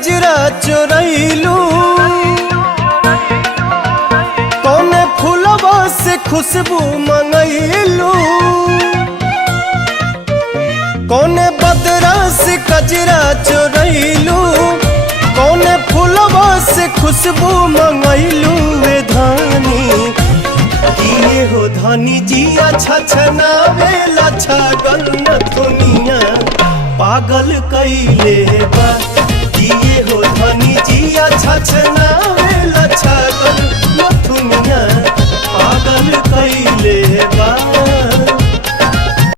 कजरा चोरैलू, कौने फूलवा से खुशबू मंगैलू, कौने बदरा से कजरा चोरैलू, कौने फूलवा से खुशबू मंगैलू। वे धानी किए हो धानी जिया छछनावे छगन दुनिया पागल कैले बा। किए हो धानी जिया छछना